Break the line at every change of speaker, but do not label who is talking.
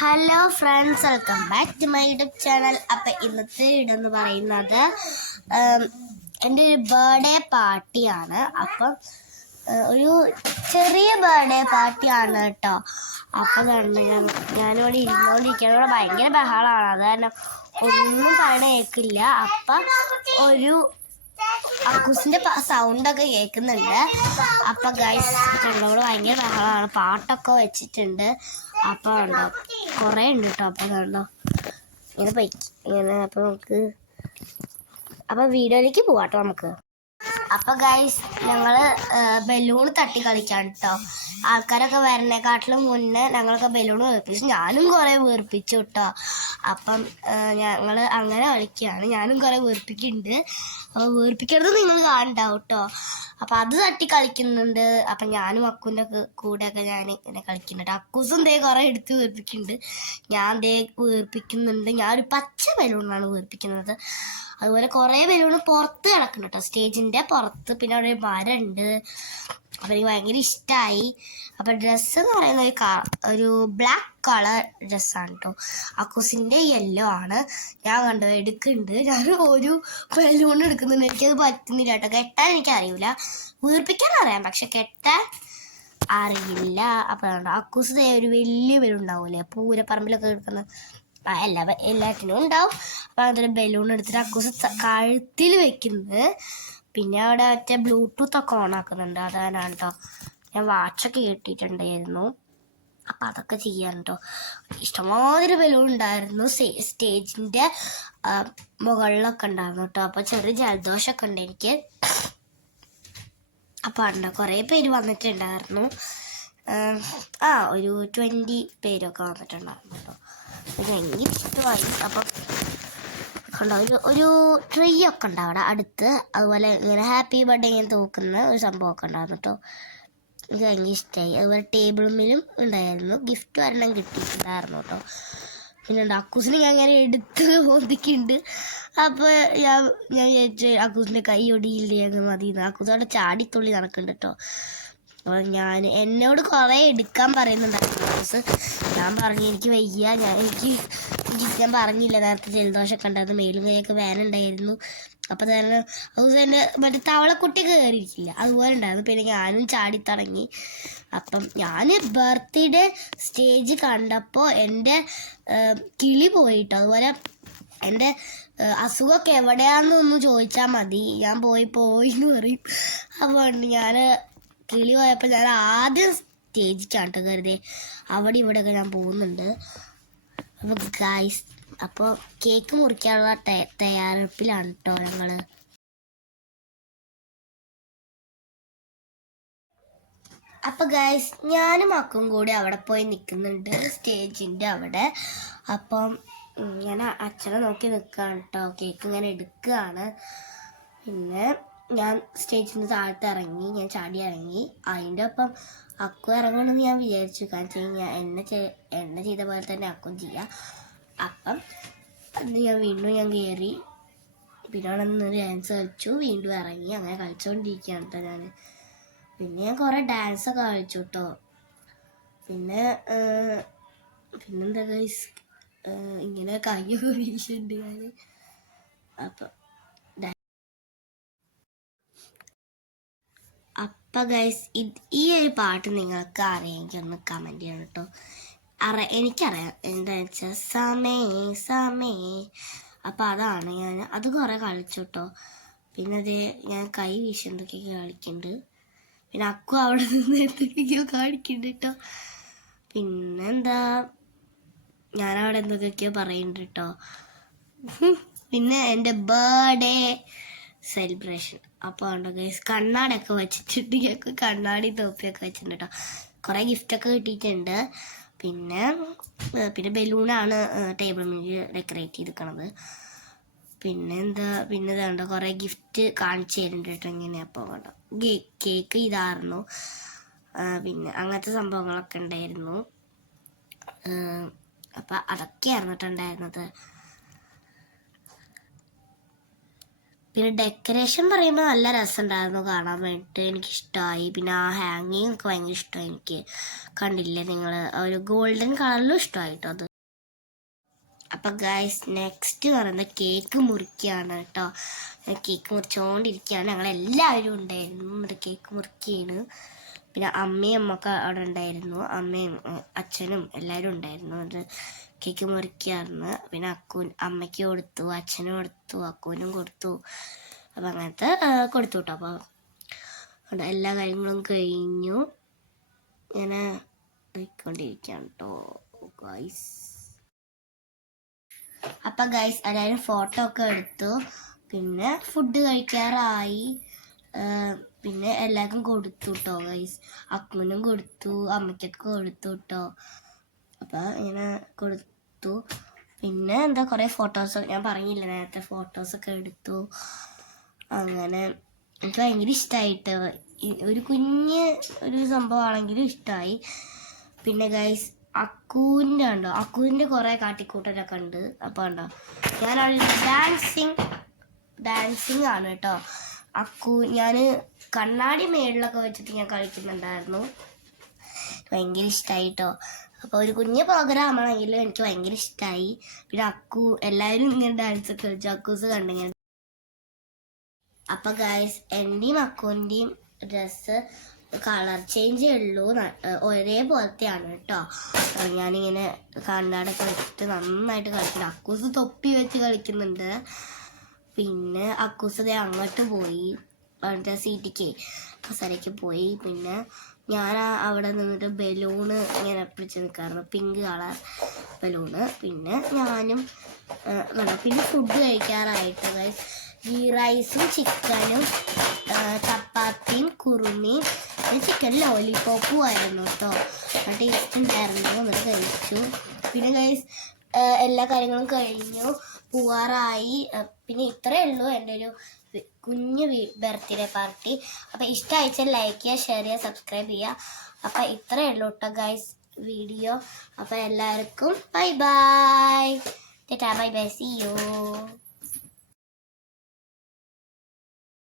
Hello friends welcome back to my YouTube channel അപ്പം ഇന്നത്തെ എന്ന് പറയുന്നത് എന്റെ ഒരു ബർത്ത്ഡേ പാർട്ടിയാണ് അപ്പം ഒരു ചെറിയ ബർത്ത്ഡേ പാർട്ടിയാണ് കേട്ടോ. അപ്പം ഞാനിവിടെ ഇരുന്നോണ്ടിരിക്കുകയാണ്. ഇവിടെ ഭയങ്കര ബഹളമാണ്. അത് കാരണം ഒന്നും പറയണ കേൾക്കില്ല അപ്പം ഒരു അക്കൂസിന്റെ സൗണ്ട് ഒക്കെ കേൾക്കുന്നുണ്ട്. അപ്പൊ ഗൈസ് ഞങ്ങളോട് ഭയങ്കര ബഹളമാണ്. പാട്ടൊക്കെ വെച്ചിട്ടുണ്ട്. അപ്പൊ ഉണ്ടോ കുറെ ഉണ്ട് കേട്ടോ അപ്പൊ കണ്ടോ ഇങ്ങനെ പോയി ഇങ്ങനെ അപ്പൊ നമുക്ക് അപ്പൊ വീഡിയോയിലേക്ക് പോവാട്ടോ നമുക്ക്. അപ്പൊ ഗൈസ് ഞങ്ങൾ ബലൂൺ തട്ടി കളിക്കാൻ കേട്ടോ ആൾക്കാരൊക്കെ വരണേക്കാട്ടിലും മുന്നേ ഞങ്ങളൊക്കെ ബലൂൺ വീർപ്പിച്ചു ഞാനും കുറെ വീർപ്പിച്ചു കേട്ടോ അപ്പം ഞങ്ങൾ അങ്ങനെ കളിക്കുകയാണ് ഞാനും കുറെ വീർപ്പിക്കുന്നുണ്ട്. അപ്പോൾ വീർപ്പിക്കണത് നിങ്ങൾ കാണണ്ടാവും കേട്ടോ അപ്പം അത് തട്ടി കളിക്കുന്നുണ്ട്. അപ്പം ഞാനും അക്കുന്റെ ഒക്കെ കൂടെയൊക്കെ ഞാൻ ഇങ്ങനെ കളിക്കുന്നുണ്ട്. അക്കൂസും ദേ കുറെ എടുത്ത് വീർപ്പിക്കുന്നുണ്ട്. ഞാൻ ദേ വീർപ്പിക്കുന്നുണ്ട്. ഞാനൊരു പച്ച ബലൂണാണ് വീർപ്പിക്കുന്നത്. അതുപോലെ കുറേ ബലൂൺ പുറത്ത് കിടക്കണം കേട്ടോ സ്റ്റേജിന്റെ പുറത്ത് പിന്നെ അവിടെ ഒരു മരമുണ്ട് അപ്പം എനിക്ക് ഭയങ്കര ഇഷ്ടമായി അപ്പം ഡ്രസ്സ് എന്ന് പറയുന്ന ഒരു കാ ഒരു ബ്ലാക്ക് കളർ ഡ്രസ്സാണ് കേട്ടോ അക്കൂസിന്റെ യെല്ലോ ആണ്. ഞാൻ കണ്ടു എടുക്കുന്നുണ്ട്. ഞാൻ ഒരു ബലൂൺ എടുക്കുന്നുണ്ട്. എനിക്കത് പറ്റുന്നില്ല കേട്ടോ കെട്ടാൻ എനിക്കറിയില്ല വീർപ്പിക്കാൻ അറിയാം പക്ഷെ കെട്ടാൻ അറിയില്ല. അപ്പം അക്കൂസ് ഒരു വലിയ ബലൂൺ ഉണ്ടാവൂലേ? പൂരപ്പറമ്പിലൊക്കെ എടുക്കുന്ന ആ, എല്ലാ എല്ലാറ്റിനും ഉണ്ടാവും. അപ്പം അതൊരു ബലൂൺ എടുത്തിട്ട് അക്കൂസ് കഴുത്തിൽ വെക്കുന്നത്. പിന്നെ അവിടെ മറ്റേ ബ്ലൂടൂത്ത് ഒക്കെ ഓൺ ആക്കുന്നുണ്ട്. അതാണ് ഞാൻ വാച്ചൊക്കെ കിട്ടിയിട്ടുണ്ടായിരുന്നു അപ്പം അതൊക്കെ ചെയ്യാൻ ഇഷ്ടമാതിരി ബലൂൺ ഉണ്ടായിരുന്നു. സ്റ്റേജിന്റെ മുകളിലൊക്കെ ഉണ്ടായിരുന്നു കേട്ടോ അപ്പോൾ ചെറിയ ജലദോഷമൊക്കെ ഉണ്ട് എനിക്ക്. അപ്പോൾ ഉണ്ടോ കുറേ പേര് വന്നിട്ടുണ്ടായിരുന്നു. ആ ഒരു ട്വന്റി പേരൊക്കെ വന്നിട്ടുണ്ടായിരുന്നു കേട്ടോ പിന്നെ എനിക്ക് അപ്പം കണ്ടോ ഒരു ഒരു ട്രീ ഒക്കെ ഉണ്ട് അവിടെ അടുത്ത്. അതുപോലെ ഇങ്ങനെ ഹാപ്പി ബർത്ത്ഡേ ഇങ്ങനെ തൂക്കുന്ന ഒരു സംഭവമൊക്കെ ഉണ്ടായിരുന്നു കേട്ടോ. എനിക്ക് ഭയങ്കര ഇഷ്ടമായി അതുപോലെ ടേബിളുമ്മിലും ഉണ്ടായിരുന്നു. ഗിഫ്റ്റ് ഒരെണ്ണം കിട്ടിയിട്ടുണ്ടായിരുന്നു കേട്ടോ. പിന്നെ ഉണ്ട് അക്കൂസിന് ഞാൻ ഇങ്ങനെ എടുത്ത് ഒതുക്കിണ്ട് അപ്പോൾ ഞാൻ ഞാൻ വിചാരിച്ചു അക്കൂസിന്റെ കൈ ഒടിയില്ലേ അങ്ങ് മതി അക്കൂസ് അവിടെ ചാടിത്തുള്ളി നടക്കുന്നുണ്ട് കേട്ടോ. ഞാൻ എന്നോട് കുറേ എടുക്കാൻ പറയുന്നുണ്ടായിരുന്നു ഞാൻ പറഞ്ഞു എനിക്ക് വയ്യ. ഞാൻ എനിക്ക് ഞാൻ പറഞ്ഞില്ല. നേരത്തെ ജലദോഷമൊക്കെ ഉണ്ടായിരുന്നു. മേലും കൈയൊക്കെ വേനുണ്ടായിരുന്നു അപ്പോൾ തന്നെ അക്കൂസ് തന്നെ മറ്റേ തവളക്കുട്ടി കയറിയിരിക്കില്ല. അതുപോലെ ഉണ്ടായിരുന്നു. പിന്നെ ഞാനും ചാടി തുടങ്ങി. അപ്പം ഞാൻ ബർത്ത്ഡേ സ്റ്റേജ് കണ്ടപ്പോൾ എന്റെ കിളി പോയിട്ടോ അതുപോലെ എന്റെ അസുഖമൊക്കെ എവിടെയാണെന്നൊന്ന് ചോദിച്ചാൽ മതി. ഞാൻ പോയി പോയി എന്ന് പറയും. അപ്പോൾ ഞാൻ കിളി പോയപ്പോൾ ഞാൻ ആദ്യം സ്റ്റേജിൽ ചാട്ടം കരുതേ അവിടെ ഇവിടെയൊക്കെ ഞാൻ പോകുന്നുണ്ട്. അപ്പോൾ ഗായ്സ് അപ്പോൾ കേക്ക് മുറിക്കാനുള്ള തയ്യ- തയ്യാറെടുപ്പിലാണ് കേട്ടോ ഞങ്ങൾ അപ്പൊ ഗൈസ് ഞാനും അക്കും കൂടി അവിടെ പോയി നിൽക്കുന്നുണ്ട് സ്റ്റേജിന്റെ അവിടെ. അപ്പം ഞാൻ അച്ഛനെ നോക്കി നിൽക്കുകയാണ് കേട്ടോ കേക്ക് ഇങ്ങനെ എടുക്കുകയാണ് പിന്നെ ഞാൻ സ്റ്റേജിൽ നിന്ന് താഴത്ത് ഇറങ്ങി ഞാൻ ചാടി ഇറങ്ങി അതിന്റെ ഒപ്പം അക്കു ഇറങ്ങണമെന്ന് ഞാൻ വിചാരിച്ചു. കാരണം വെച്ച് ഞാൻ എന്നെ എന്നെ ചെയ്ത പോലെ തന്നെ അക്കും ചെയ്യാം. അപ്പം അന്ന് ഞാൻ വീണ്ടും ഞാൻ കയറി പിന്നെ അവിടെ നിന്ന് ഡാൻസ് കളിച്ചു. വീണ്ടും ഇറങ്ങി. അങ്ങനെ കളിച്ചുകൊണ്ടിരിക്കുകയാണ് കേട്ടോ ഞാൻ പിന്നെ ഞാൻ കുറേ ഡാൻസ് ഒക്കെ കളിച്ചു കേട്ടോ പിന്നെ പിന്നെന്താ ഇങ്ങനെ കൈയൊക്കെ വീശുന്നുണ്ട് ഞാൻ അപ്പം അപ്പം ഗൈസ് ഈ ഒരു പാട്ട് നിങ്ങൾക്ക് അറിയാമെങ്കിൽ ഒന്ന് കമന്റ് ചെയ്യണം കേട്ടോ. അറ എനിക്കറിയാം എന്താണെന്ന് വെച്ചാൽ സമേ സമേ. അപ്പോൾ അതാണ് ഞാൻ അത് കുറേ കളിച്ചു കേട്ടോ. പിന്നെ അത് ഞാൻ കൈ വീശുന്നതൊക്കെ കളിക്കുന്നുണ്ട് പിന്നെ അക്കു അവിടെ നിന്ന് എന്തൊക്കെയോ കാണിക്കുന്നുണ്ട് കേട്ടോ. പിന്നെന്താ ഞാനവിടെ എന്തൊക്കെയൊക്കെയോ പറയുന്നുണ്ട് കേട്ടോ. പിന്നെ എന്റെ ബർത്ത്ഡേ സെലിബ്രേഷൻ അപ്പോൾ ഉണ്ട് ഗൈസ് കണ്ണാടൊക്കെ വെച്ചിട്ടുണ്ട്. ഞങ്ങൾക്ക് കണ്ണാടി തോപ്പിയൊക്കെ വെച്ചിട്ടുണ്ട് കേട്ടോ കുറേ ഗിഫ്റ്റൊക്കെ കിട്ടിയിട്ടുണ്ട്. പിന്നെ പിന്നെ ബലൂണാണ് ടേബിൾ മുന്നിൽ ഡെക്കറേറ്റ് ചെയ്തിരിക്കണത്. പിന്നെ എന്താ പിന്നെ ഇതുണ്ട് കുറേ ഗിഫ്റ്റ് കാണിച്ചു തരുന്നുണ്ട് കേട്ടോ ഇങ്ങനെ. അപ്പോൾ കേട്ടോ കേക്ക് ഇതായിരുന്നു. പിന്നെ അങ്ങനത്തെ സംഭവങ്ങളൊക്കെ ഉണ്ടായിരുന്നു. അപ്പം അതൊക്കെയായിരുന്നു കേട്ടോ ഉണ്ടായിരുന്നത്. പിന്നെ ഡെക്കറേഷൻ പറയുമ്പോൾ നല്ല രസമുണ്ടായിരുന്നു കാണാൻ വേണ്ടിയിട്ട് എനിക്കിഷ്ടമായി പിന്നെ ആ ഹാങ്ങിങ് ഒക്കെ ഭയങ്കര ഇഷ്ടമായി എനിക്ക്. കണ്ടില്ലേ നിങ്ങൾ ഒരു ഗോൾഡൻ കളറിലും ഇഷ്ടമായി കേട്ടോ അത്? അപ്പം ഗൈസ് നെക്സ്റ്റ് പറയുന്നത് കേക്ക് മുറിക്കുകയാണ് കേട്ടോ. കേക്ക് മുറിച്ചുകൊണ്ടിരിക്കുകയാണ് ഞങ്ങളെല്ലാവരും ഉണ്ടായിരുന്നു. കേക്ക് മുറിക്കുകയാണ് പിന്നെ അമ്മയും അമ്മക്ക അവിടെ ഉണ്ടായിരുന്നു. അമ്മയും അച്ഛനും എല്ലാവരും ഉണ്ടായിരുന്നു. അത് കേക്ക് മുറിക്കുകയായിരുന്നു പിന്നെ അക്കൂ അമ്മയ്ക്ക് കൊടുത്തു അച്ഛനും കൊടുത്തു അക്കൂനും കൊടുത്തു. അപ്പം അങ്ങനത്തെ കൊടുത്തു കേട്ടോ അപ്പോൾ എല്ലാ കാര്യങ്ങളും കഴിഞ്ഞു. ഇങ്ങനെ പോയിക്കൊണ്ടിരിക്കുകയാണ് കേട്ടോ ഗൈസ് അപ്പം ഗൈസ് എല്ലാവരും ഫോട്ടോ ഒക്കെ എടുത്തു. പിന്നെ ഫുഡ് കഴിക്കാറായി. പിന്നെ എല്ലാവർക്കും കൊടുത്തു കേട്ടോ ഗൈസ് അക്കുനും കൊടുത്തു അമ്മയ്ക്കൊക്കെ കൊടുത്തു കേട്ടോ അപ്പം ഇങ്ങനെ കൊടുത്തു. പിന്നെ എന്താ കുറേ ഫോട്ടോസ് ഞാൻ പറഞ്ഞില്ല നേരത്തെ ഫോട്ടോസൊക്കെ എടുത്തു. അങ്ങനെ എനിക്ക് ഭയങ്കര ഇഷ്ടമായിട്ട് ഒരു കുഞ്ഞ് ഒരു സംഭവമാണെങ്കിലും ഇഷ്ടമായി പിന്നെ ഗൈസ് അക്കൂന്റെ ഉണ്ടോ അക്കൂന്റെ കുറേ കാട്ടിക്കൂട്ടലൊക്കെ ഉണ്ട്. അപ്പോൾ ഉണ്ടോ ഞാൻ ഡാൻസിങ് ഡാൻസിങ് ആണ് കേട്ടോ. അക്കു ഞാൻ കണ്ണാടി മേളിലൊക്കെ വെച്ചിട്ട് ഞാൻ കളിക്കുന്നുണ്ടായിരുന്നു. ഭയങ്കര ഇഷ്ടമായി കേട്ടോ അപ്പോൾ ഒരു കുഞ്ഞ് പ്രോഗ്രാം ആണെങ്കിലും എനിക്ക് ഭയങ്കര ഇഷ്ടമായി പിന്നെ അക്കു എല്ലാവരും ഇങ്ങനെ ഡാൻസ് ഒക്കെ കളിച്ചു. അക്കൂസ് കണ്ടിങ്ങനെ അപ്പൊ ഗായ്സ് എന്റെയും അക്കൂന്റെയും ഡ്രസ്സ് കളർ ചേഞ്ച് ഉള്ളൂ. ഒരേപോലത്തെയാണ് കേട്ടോ ഞാനിങ്ങനെ കണ്ണാടൊക്കെ വെച്ചിട്ട് നന്നായിട്ട് കളിക്കുന്നുണ്ട് അക്കൂസ് തൊപ്പി വെച്ച് കളിക്കുന്നുണ്ട്. പിന്നെ അക്കൂസ് ദേ അങ്ങോട്ട് പോയി. അവിടുത്തെ സീറ്റിക്ക് കസരയ്ക്ക് പോയി. പിന്നെ ഞാൻ അവിടെ നിന്നിട്ട് ബലൂണ് ഇങ്ങനെ പിടിച്ച് നിൽക്കാറുണ്ട് പിങ്ക് കളർ ബലൂണ്. പിന്നെ ഞാനും പിന്നെ ഫുഡ് കഴിക്കാറായിട്ട്. ഗീ റൈസും ചിക്കനും ചപ്പാത്തിയും കുറുമിയും ചിക്കൻ ലോലിപോപ്പും ആയിരുന്നു കേട്ടോ ടേസ്റ്റ് ഉണ്ടായിരുന്നു. എന്നിട്ട് കഴിച്ചു. പിന്നെ ഗൈസ് എല്ലാ കാര്യങ്ങളും കഴിഞ്ഞു. പോവാറായി. പിന്നെ ഇത്രയേ ഉള്ളൂ എന്റെ ഒരു കുഞ്ഞു ബർത്ത്ഡേ പാർട്ടി. അപ്പോൾ ഇഷ്ടമായിച്ചാൽ ലൈക്ക് ചെയ്യുക ഷെയർ ചെയ്യുക സബ്സ്ക്രൈബ് ചെയ്യുക. അപ്പോൾ ഇത്രയേ ഉള്ളൂ കേട്ടോ ഗൈസ് വീഡിയോ അപ്പോൾ എല്ലാവർക്കും bye bye bye bye see you